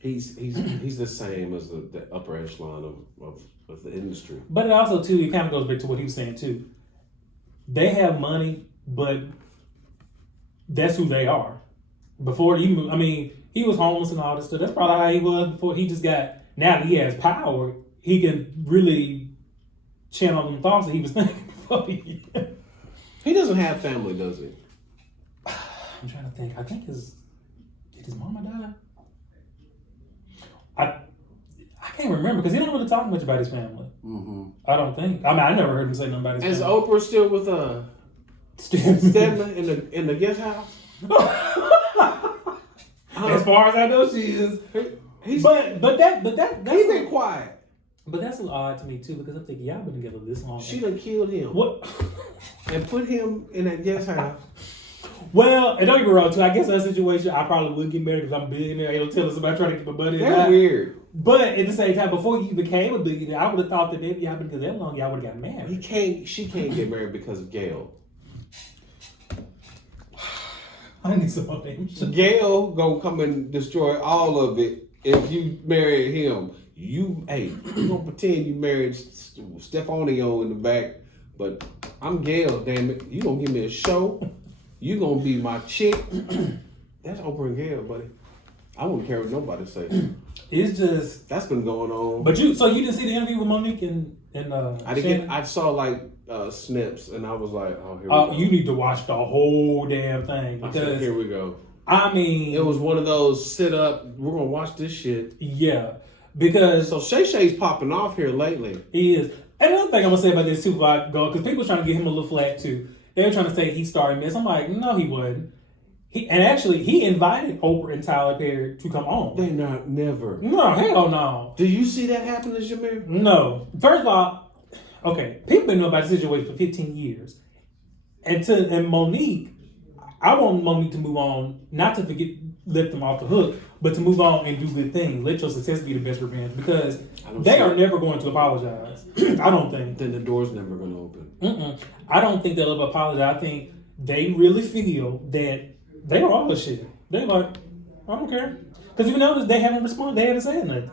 He's the same as the upper echelon of the industry. But it also, too, it kind of goes back to what he was saying, too. They have money, but that's who they are. Before he moved, he was homeless and all this stuff. That's probably how he was before he just got, now that he has power, he can really channel them thoughts that he was thinking before He doesn't have family, does he? I'm trying to think. I think did his mama die? I can't remember because he don't really talk much about his family. Mm-hmm. I don't think. I never heard him say nothing about his Is family. Oprah still with Stedman in the guest house? As far as I know, she is. He's But that's been quiet. But that's a little odd to me too because I'm thinking y'all been together this long. She done killed him. What? And put him in that guest house. Well, and don't get me wrong too. I guess in that situation, I probably would get married because I'm a billionaire. Ain't no telling somebody trying to get my money. That's weird. But at the same time, before you became a billionaire, I would have thought that maybe y'all been together that long, y'all would have got married. She can't get married because of Gail. I need some more names. Gail gonna come and destroy all of it if you marry him. You gonna pretend you married Stefanio in the back, but I'm Gail, damn it. You gonna give me a show. You gonna be my chick. That's Oprah and Gail, buddy. I wouldn't care what nobody say. It's just, That's been going on. but you didn't see the interview with Monique and I didn't Shannon? I saw like snips and I was like, oh, here we go. You need to watch the whole damn thing I said, because here we go. it It was one of those sit up, we're gonna watch this shit. yeah, because So Shay Shay's popping off here lately. he is. And another thing I'm gonna say about this too, before I go, because people trying to give him a little flack too. They were trying to say he started this. I'm like, no, he wasn't. He invited Oprah and Tyler Perry to come on. They not never. No, hell no. Do you see that happen to Jameer? No. First of all, okay, people been knowing about the situation for 15 years. And Monique, I want Monique to move on, not to let them off the hook, but to move on and do good things. Let your success be the best revenge because they are never going to apologize. I don't think. Then the door's never gonna open. I don't think they'll ever apologize. I think they really feel that They don't all this shit. They like, I don't care. Because you notice they haven't responded. They haven't said nothing.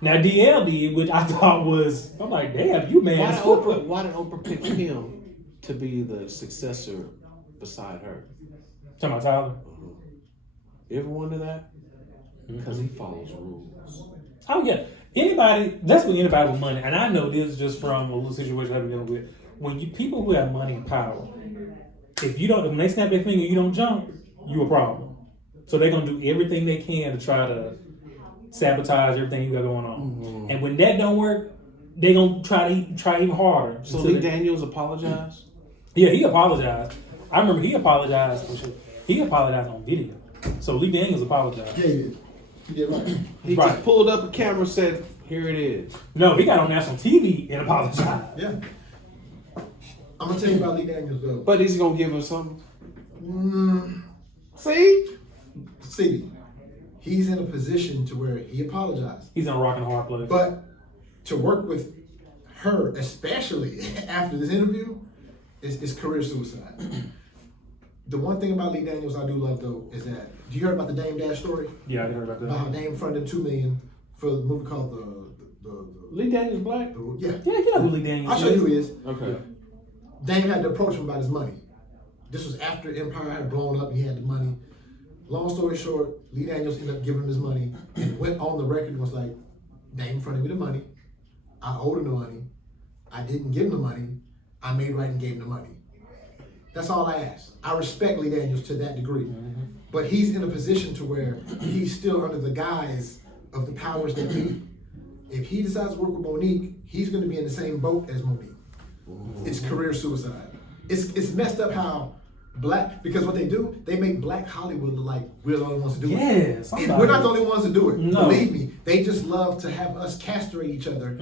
Now DL did, which I thought was, I'm like, damn, you man. Why did Oprah pick him to be the successor beside her? Talking about Tyler. You ever wonder that? Because he follows rules. Oh yeah, anybody. That's what anybody with money. And I know this just from a little situation I've been dealing with. When you people who have money and power, if when they snap their finger, you don't jump, you a problem. So they're gonna do everything they can to try to sabotage everything you got going on. And when that don't work, they gonna try even harder. So Lee Daniels apologized? Yeah, he apologized. I remember he apologized. He apologized on video. So Lee Daniels apologized. Yeah, he did. He did right. He just pulled up a camera and said, "Here it is." No, he got on national TV and apologized. Yeah. I'm gonna tell you about Lee Daniels though. But he's gonna give us something. See, he's in a position to where he apologized. He's in a rock and a hard place. But to work with her, especially after this interview, is career suicide. The one thing about Lee Daniels I do love though is that, do you heard about the Dame Dash story? Yeah, I heard about that. About how Dame funded $2 million for the movie called the Lee Daniels black? yeah. Yeah, you know who Lee Daniels I'll show you who he is. Okay. Dame had to approach him about his money. This was after Empire had blown up and he had the money. Long story short, Lee Daniels ended up giving him his money and went on the record and was like, Dame fronted me the money. I owed him the money. I didn't give him the money. I made right and gave him the money. That's all I ask. I respect Lee Daniels to that degree. But he's in a position to where he's still under the guise of the powers that be. If he decides to work with Monique, he's going to be in the same boat as Monique. It's career suicide. It's messed up how because what they do, they make black Hollywood look like we're the only ones to do it. Yes. And we're not the only ones to do it. No. Believe me, they just love to have us castrate each other.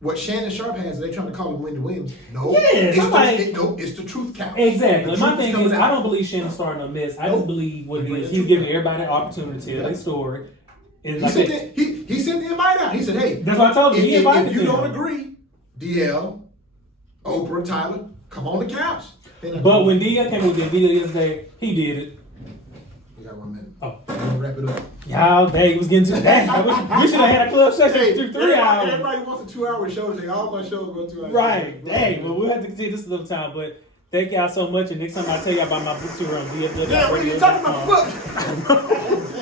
What Shannon Sharp has, they're trying to call him Wendy Williams. No, Yes, it's the truth count. Exactly. The My truth thing coming is, I out. don't believe Shannon's starting a mess. I Nope. just believe what it Bring is. the He's truth giving out. everybody an opportunity to tell their story. And He like sent, that, he sent the invite out. He said, hey, that's what I told him. He invited if you them. don't agree, DL, Oprah, Tyler, come on the couch. But when DL came with the video yesterday, he did it. We got 1 minute. Oh. I'm gonna wrap it up. Y'all, dang, was getting too bad. We should have had a club session for 3 hours. Everybody wants a 2-hour show today. All my shows go 2 hours. Right. Dang, well, we'll have to continue this another time. But thank y'all so much. And next time I tell y'all about my book tour on VFW. Yeah, we didn't talk about the book.